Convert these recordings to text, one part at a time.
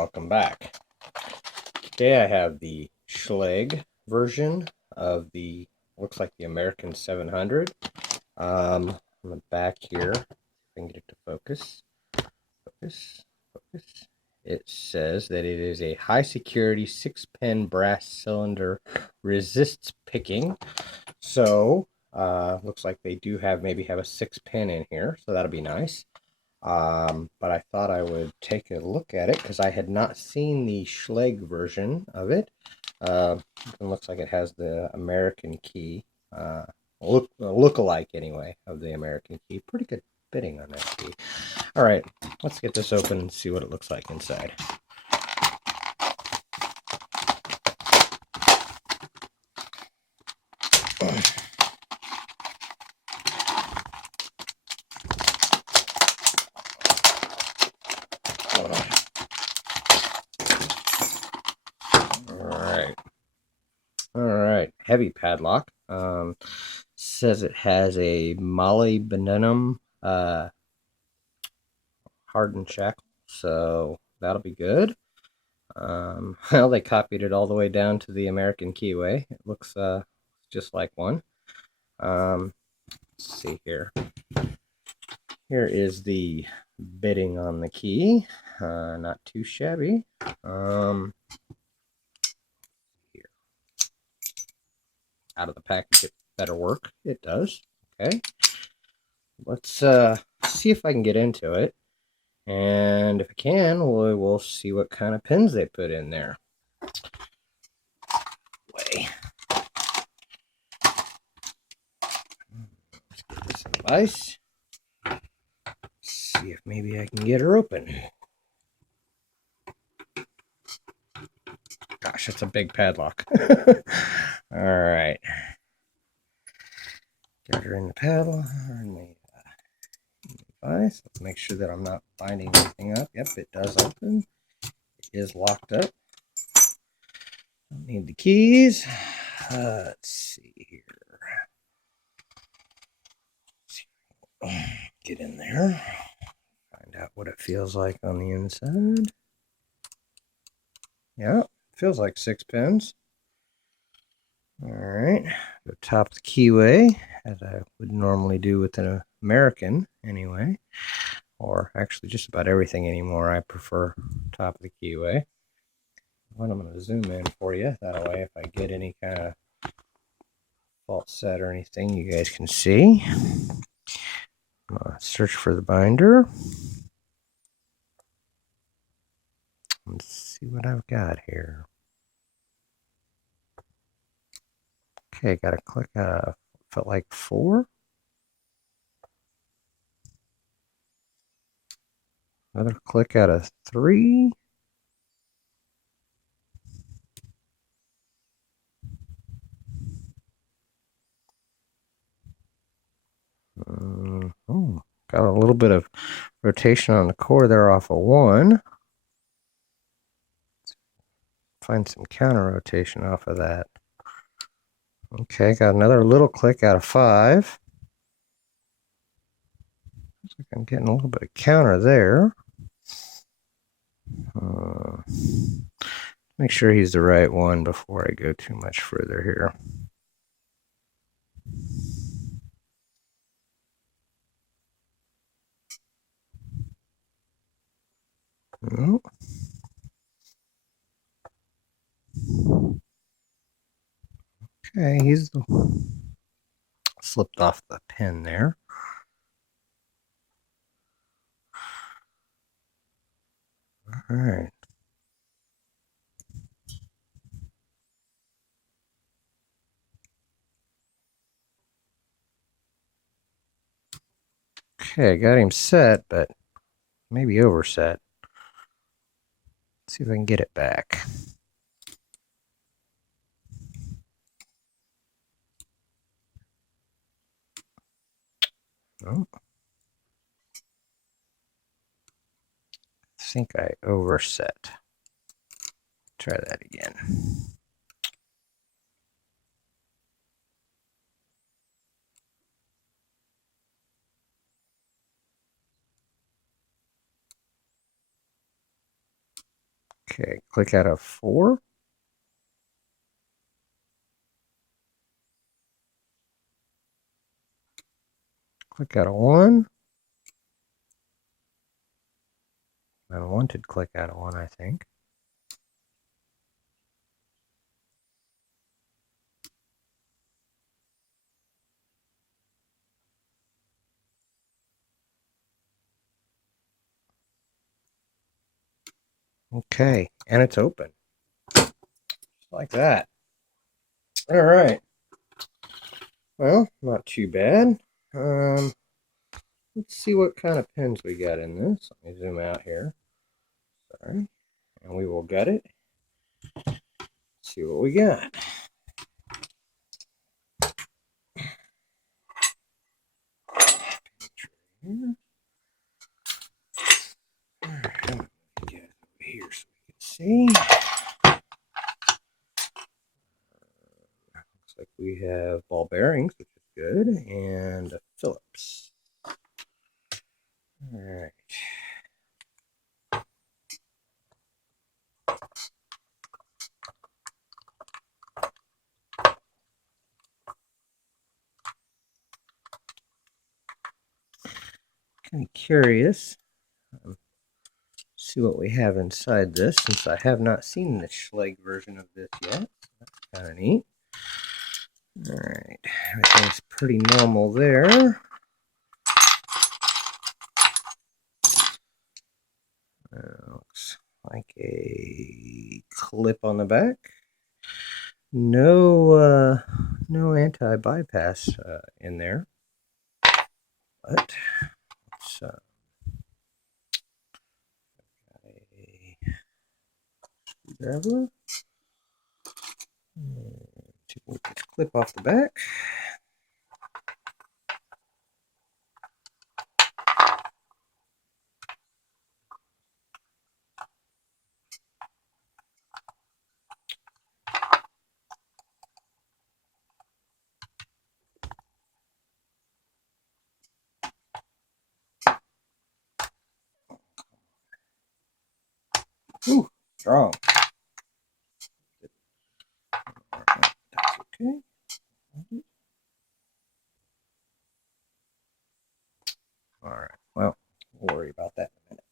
welcome back. Today I have the Schlage version of the, looks like the American 700. On the back here, if I can get it to focus. It says that it is a high security 6-pin brass cylinder, resists picking. So, looks like they do maybe have a 6-pin in here, so that'll be nice. But I thought I would take a look at it because I had not seen the Schlage version of it. It looks like it has the American key, look-alike anyway of the American key. Pretty good fitting on that key. All right, let's get this open and see what it looks like inside. All right, heavy padlock. Says it has a molybdenum hardened shackle, so that'll be good. Well, they copied it all the way down to the American keyway. It looks just like one. Let's see here. Here is the bitting on the key. Not too shabby. Here. Out of the package, it better work. It does. Okay. Let's see if I can get into it. And if I can, we'll see what kind of pins they put in there. Let's get this in vise. See if maybe I can get her open. Gosh, that's a big padlock. All right. Get her in the padlock. In the vise. Let's make sure that I'm not binding anything up. Yep, it does open. It is locked up. Don't need the keys. Let's see here. Get in there. Find out what it feels like on the inside. Yeah, feels like 6 pins. All right, go top the keyway, as I would normally do with an American anyway, or actually just about everything anymore. I prefer top of the keyway. Well, I'm going to zoom in for you. That way, if I get any kind of fault set or anything, you guys can see. Search for the binder. Let's see what I've got here. Okay, got to click felt like 4. Another click out of 3. Oh, got a little bit of rotation on the core there off of 1. Find some counter rotation off of that. Okay, got another little click out of 5. Looks like I'm getting a little bit of counter there. Make sure he's the right one before I go too much further here. Oh. Okay, he's slipped off the pin there. All right. Okay, I got him set, but maybe overset. Let's see if I can get it back. Oh. I think I overset. Try that again. Okay, click out of 4. Click out of 1. Unwanted click out of 1, I think. Okay, and it's open. Just like that. All right. Well, not too bad. Let's see what kind of pins we got in this. Let me zoom out here. Sorry. And we will gut it. See what we got. Here. All right, I'm gonna get it over here so we can see. Looks like we have ball bearings, which is good, and a Phillips. All right. Kind of curious. See what we have inside this, since I have not seen the Schlage version of this yet. That's kind of neat. All right, everything's pretty normal there. Looks like a clip on the back. No, no anti-bypass in there. But let's a screwdriver. Take this clip off the back. Ooh, strong. That's okay. All right. Well, we'll worry about that in a minute.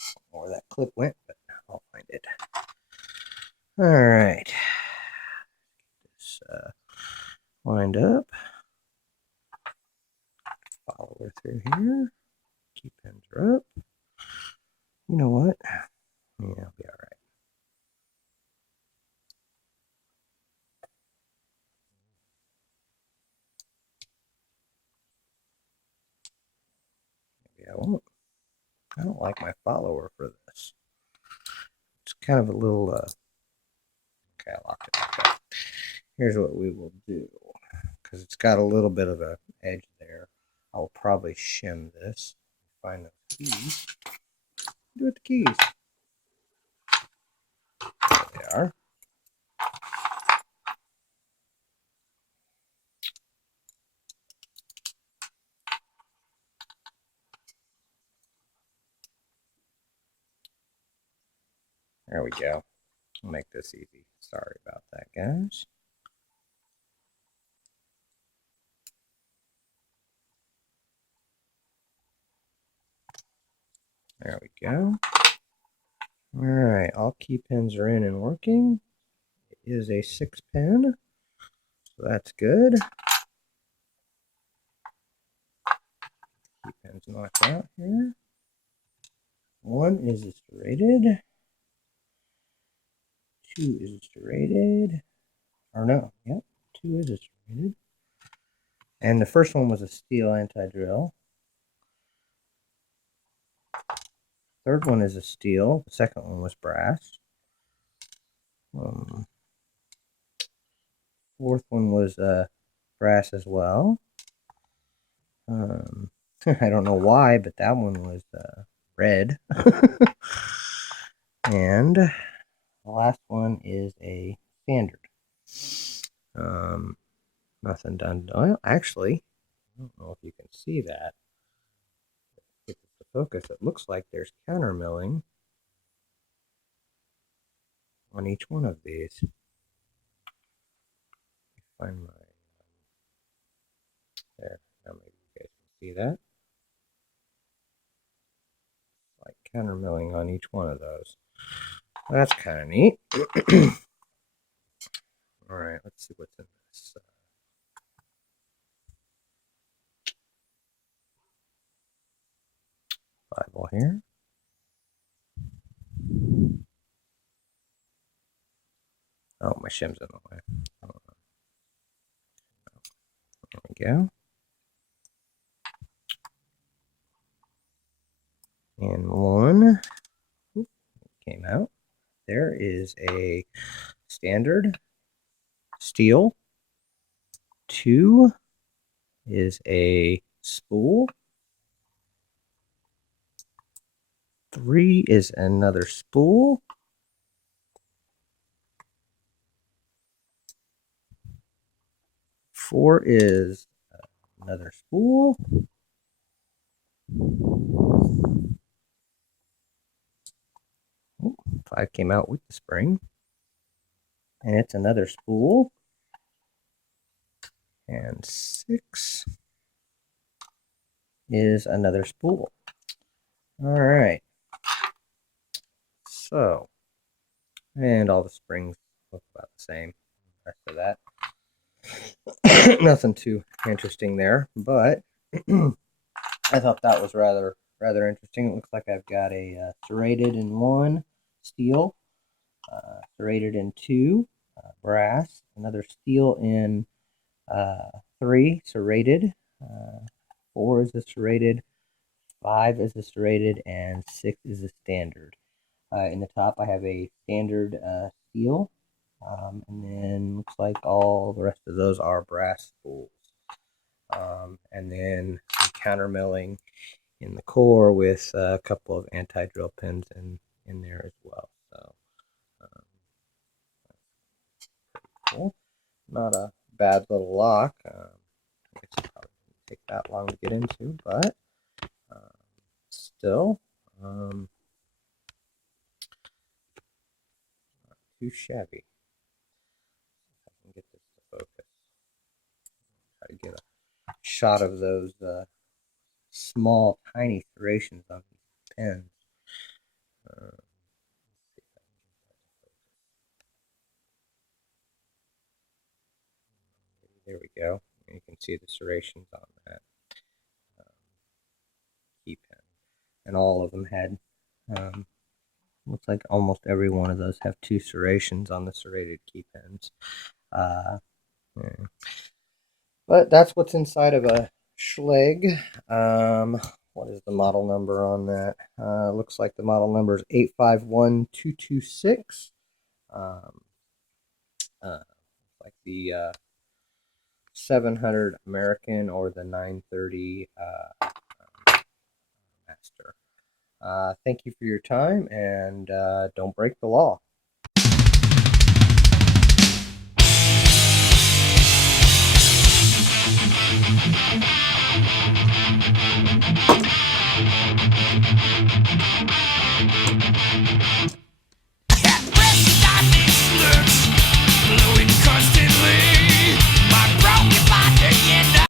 I don't know where that clip went, but I'll find it. All right. This lined up. Follower through here. Key pins are up. You know what? Yeah, I'll be all right. Maybe I won't. I don't like my follower for this. It's kind of a little, okay, I locked it like that. Here's what we will do. Because it's got a little bit of an edge there. I'll probably shim this. Find the keys. Do with the keys. There they are. There we go. I'll make this easy. Sorry about that, guys. There we go. All right, all key pins are in and working. It is a 6-pin, so that's good. Key pins knocked out here. 1 is serrated. 2 is serrated. Or no, yep, 2 is serrated. And the first one was a steel anti-drill. Third one is a steel. The second one was brass. Fourth one was brass as well. I don't know why, but that one was red. And the last one is a standard. Nothing done. Well, actually, I don't know if you can see that. If it's the focus, it looks like there's counter milling on each one of these. Find my there. Now maybe you guys can see that. Like counter milling on each one of those. That's kind of neat. All right, let's see what's in this. Bible here. Oh, my shim's in the way. There we go. And one came out. There is a standard steel. 2 is a spool. 3 is another spool. 4 is another spool. 5 came out with the spring. And it's another spool. And 6 is another spool. All right. So, and all the springs look about the same. After that, nothing too interesting there, but I thought that was rather interesting. It looks like I've got a serrated in 1 steel, serrated in 2 brass, another steel in 3 serrated, 4 is a serrated, 5 is a serrated, and 6 is a standard. In the top, I have a standard steel, and then looks like all the rest of those are brass spools. And then some counter milling in the core with a couple of anti-drill pins in there as well. So, cool. Not a bad little lock. I guess it probably didn't take that long to get into, but still, not too shabby. If I can get this to focus. Try to get a shot of those small, tiny serrations on these pins. There we go. And you can see the serrations on that key pin. And all of them had, looks like almost every one of those have 2 serrations on the serrated key pins. Yeah. But that's what's inside of a Schlage. What is the model number on that? Looks like the model number is 851226. Like the 700 American or the 930 Master. Thank you for your time, and don't break the law.